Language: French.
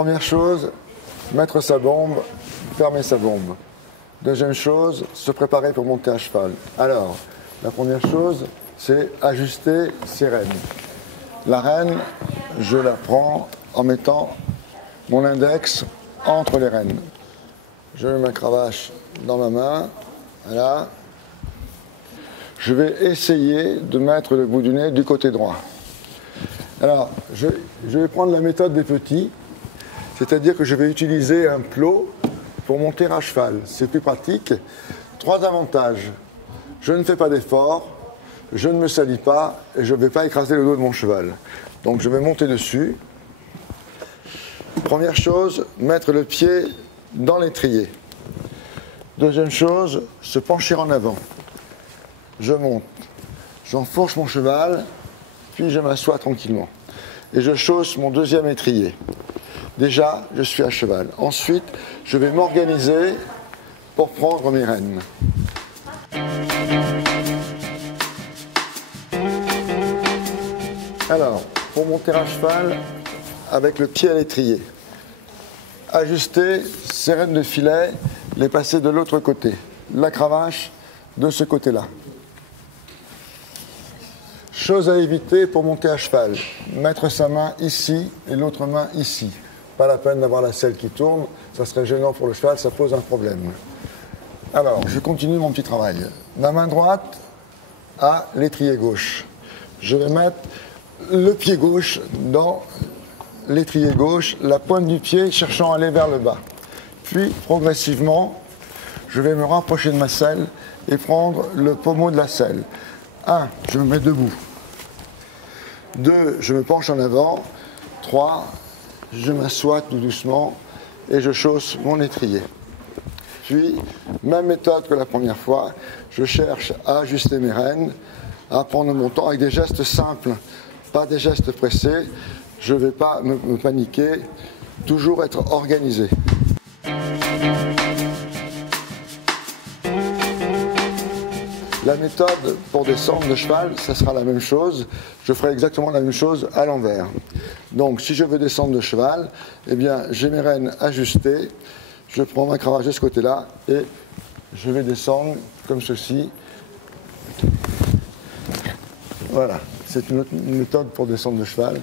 Première chose, mettre sa bombe, fermer sa bombe. Deuxième chose, se préparer pour monter à cheval. Alors, la première chose, c'est ajuster ses rênes. La rêne, je la prends en mettant mon index entre les rênes. Je mets ma cravache dans ma main, voilà. Je vais essayer de mettre le bout du nez du côté droit. Alors, je vais prendre la méthode des petits, c'est-à-dire que je vais utiliser un plot pour monter à cheval. C'est plus pratique. 3 avantages. Je ne fais pas d'effort, je ne me salis pas et je ne vais pas écraser le dos de mon cheval. Donc je vais monter dessus. Première chose, mettre le pied dans l'étrier. Deuxième chose, se pencher en avant. Je monte, j'enfourche mon cheval, puis je m'assois tranquillement. Et je chausse mon deuxième étrier. Déjà, je suis à cheval. Ensuite, je vais m'organiser pour prendre mes rênes. Alors, pour monter à cheval, avec le pied à l'étrier, ajuster ses rênes de filet, les passer de l'autre côté. La cravache de ce côté-là. Chose à éviter pour monter à cheval, mettre sa main ici et l'autre main ici. Pas la peine d'avoir la selle qui tourne, ça serait gênant pour le cheval, ça pose un problème. Alors, je continue mon petit travail. Ma main droite à l'étrier gauche. Je vais mettre le pied gauche dans l'étrier gauche, la pointe du pied cherchant à aller vers le bas. Puis, progressivement, je vais me rapprocher de ma selle et prendre le pommeau de la selle. 1, je me mets debout. 2, je me penche en avant. 3, je m'assois tout doucement et je chausse mon étrier. Puis, même méthode que la première fois, je cherche à ajuster mes rênes, à prendre mon temps avec des gestes simples, pas des gestes pressés. Je ne vais pas me paniquer, toujours être organisé. La méthode pour descendre de cheval, ça sera la même chose. Je ferai exactement la même chose à l'envers. Donc, si je veux descendre de cheval, eh bien, j'ai mes rênes ajustées. Je prends ma cravache de ce côté-là et je vais descendre comme ceci. Voilà, c'est une autre méthode pour descendre de cheval.